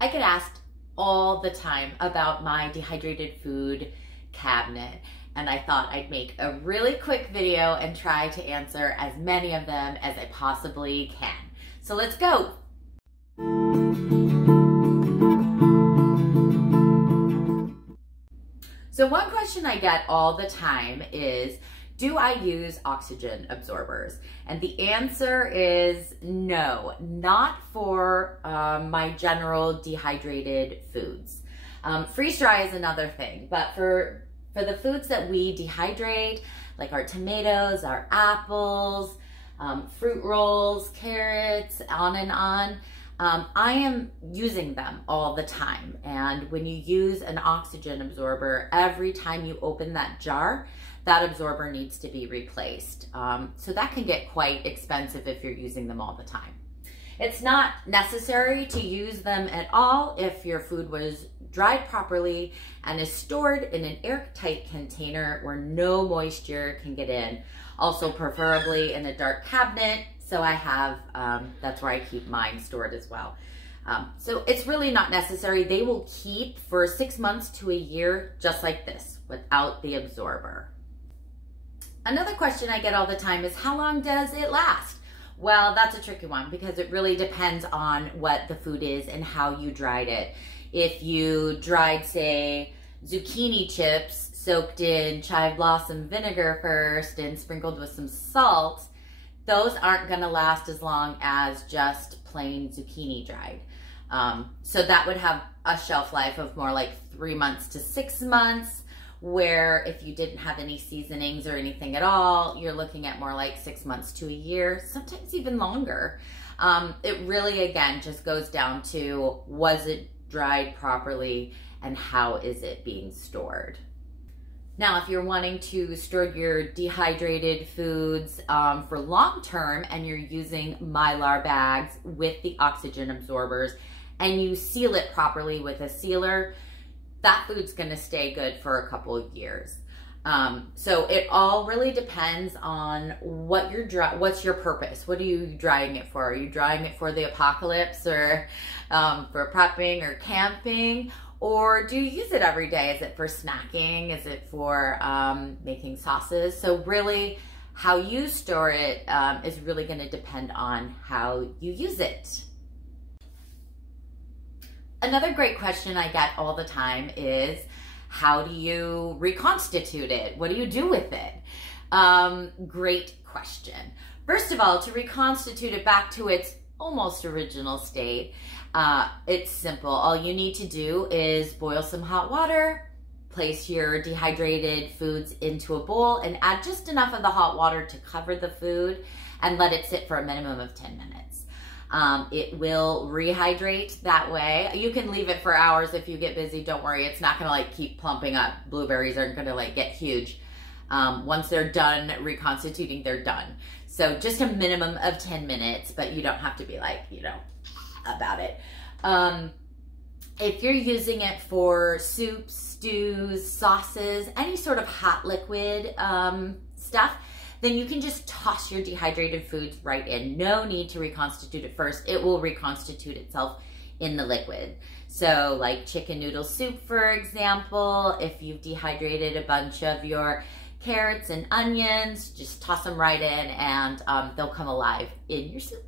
I get asked all the time about my dehydrated food cabinet, and I thought I'd make a really quick video and try to answer as many of them as I possibly can. So let's go. So one question I get all the time is, do I use oxygen absorbers? And the answer is no, not for my general dehydrated foods. Freeze dry is another thing, but for the foods that we dehydrate, like our tomatoes, our apples, fruit rolls, carrots, on and on, I am using them all the time. And when you use an oxygen absorber, every time you open that jar, that absorber needs to be replaced. So that can get quite expensive if you're using them all the time. It's not necessary to use them at all if your food was dried properly and is stored in an airtight container where no moisture can get in. Also preferably in a dark cabinet. So I have, that's where I keep mine stored as well. So it's really not necessary. They will keep for 6 months to a year, just like this, without the absorber. Another question I get all the time is, how long does it last? Well, that's a tricky one because it really depends on what the food is and how you dried it. If you dried, say, zucchini chips soaked in chive blossom vinegar first and sprinkled with some salt, those aren't gonna last as long as just plain zucchini dried. So that would have a shelf life of more like 3 months to 6 months, where if you didn't have any seasonings or anything at all, you're looking at more like 6 months to a year, sometimes even longer. It really, again, just goes down to, was it dried properly and how is it being stored? Now, if you're wanting to store your dehydrated foods for long term and you're using Mylar bags with the oxygen absorbers and you seal it properly with a sealer, that food's gonna stay good for a couple of years. So it all really depends on what what's your purpose? What are you drying it for? Are you drying it for the apocalypse or for prepping or camping? Or do you use it every day? Is it for snacking? Is it for making sauces? So really, how you store it is really gonna depend on how you use it. Another great question I get all the time is, how do you reconstitute it? What do you do with it? Great question. First of all, to reconstitute it back to its almost original state, it's simple. All you need to do is boil some hot water, place your dehydrated foods into a bowl, and add just enough of the hot water to cover the food and let it sit for a minimum of 10 minutes. It will rehydrate that way. You can leave it for hours if you get busy. Don't worry, it's not gonna like keep plumping up. Blueberries aren't gonna like get huge. Once they're done reconstituting, they're done. So just a minimum of 10 minutes, but you don't have to be like, you know, about it. If you're using it for soups, stews, sauces, any sort of hot liquid stuff, then you can just toss your dehydrated foods right in. No need to reconstitute it first. It will reconstitute itself in the liquid. So like chicken noodle soup, for example, if you've dehydrated a bunch of your carrots and onions, just toss them right in and they'll come alive in your soup.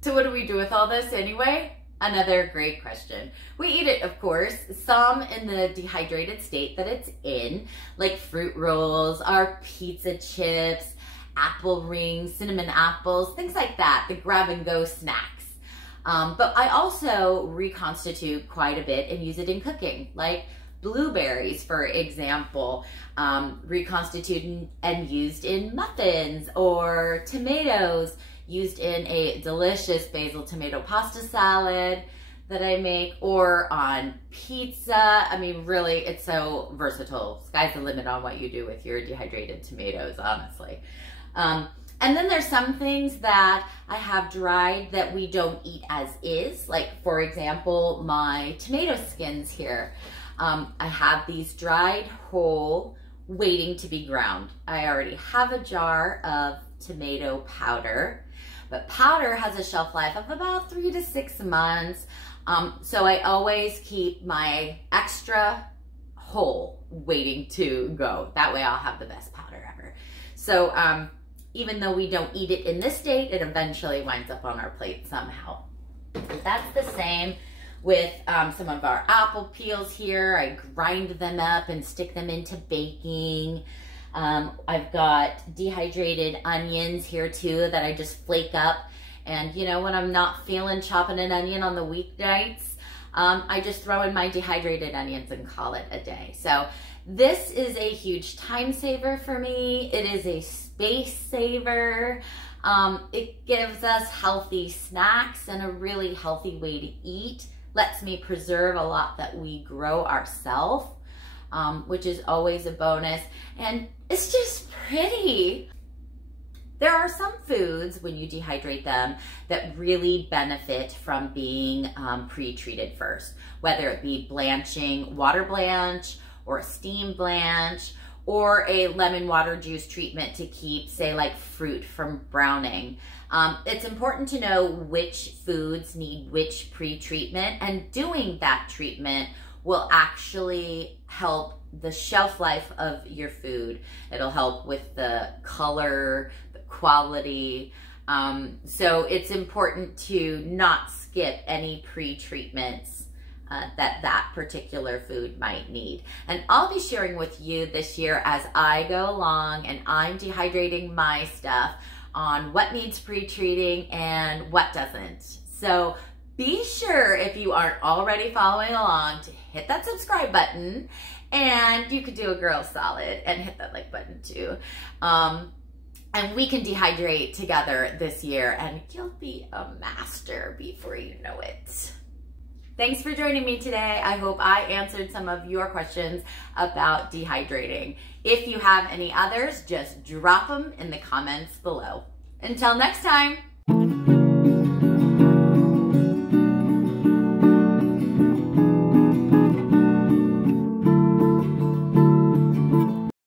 So what do we do with all this anyway? Another great question. We eat it, of course, some in the dehydrated state that it's in, like fruit rolls, our pizza chips, apple rings, cinnamon apples, things like that, the grab and go snacks. But I also reconstitute quite a bit and use it in cooking, like blueberries, for example, reconstituted and used in muffins, or tomatoes, used in a delicious basil tomato pasta salad that I make, or on pizza. I mean, really, it's so versatile. Sky's the limit on what you do with your dehydrated tomatoes, honestly. And then there's some things that I have dried that we don't eat as is. Like, for example, my tomato skins here. I have these dried whole, waiting to be ground. I already have a jar of tomato powder, but powder has a shelf life of about 3 to 6 months. So I always keep my extra whole waiting to go. That way I'll have the best powder ever. So even though we don't eat it in this state, it eventually winds up on our plate somehow. That's the same with some of our apple peels here. I grind them up and stick them into baking. I've got dehydrated onions here too that I just flake up. And you know, when I'm not feeling chopping an onion on the weeknights, I just throw in my dehydrated onions and call it a day. So this is a huge time saver for me. It is a space saver. It gives us healthy snacks and a really healthy way to eat. Lets me preserve a lot that we grow ourselves, which is always a bonus. And it's just pretty. There are some foods, when you dehydrate them, that really benefit from being pre-treated first, whether it be blanching, water blanch, or a steam blanch, or a lemon water juice treatment to keep, say, like fruit from browning. It's important to know which foods need which pre-treatment, and doing that treatment will actually help the shelf life of your food. It'll help with the color, the quality. So it's important to not skip any pre-treatments that particular food might need. And I'll be sharing with you this year as I go along and I'm dehydrating my stuff on what needs pre-treating and what doesn't. So be sure, if you aren't already following along, to hit that subscribe button, and you could do a girl solid and hit that like button too. And we can dehydrate together this year and you'll be a master before you know it. Thanks for joining me today. I hope I answered some of your questions about dehydrating. If you have any others, just drop them in the comments below. Until next time.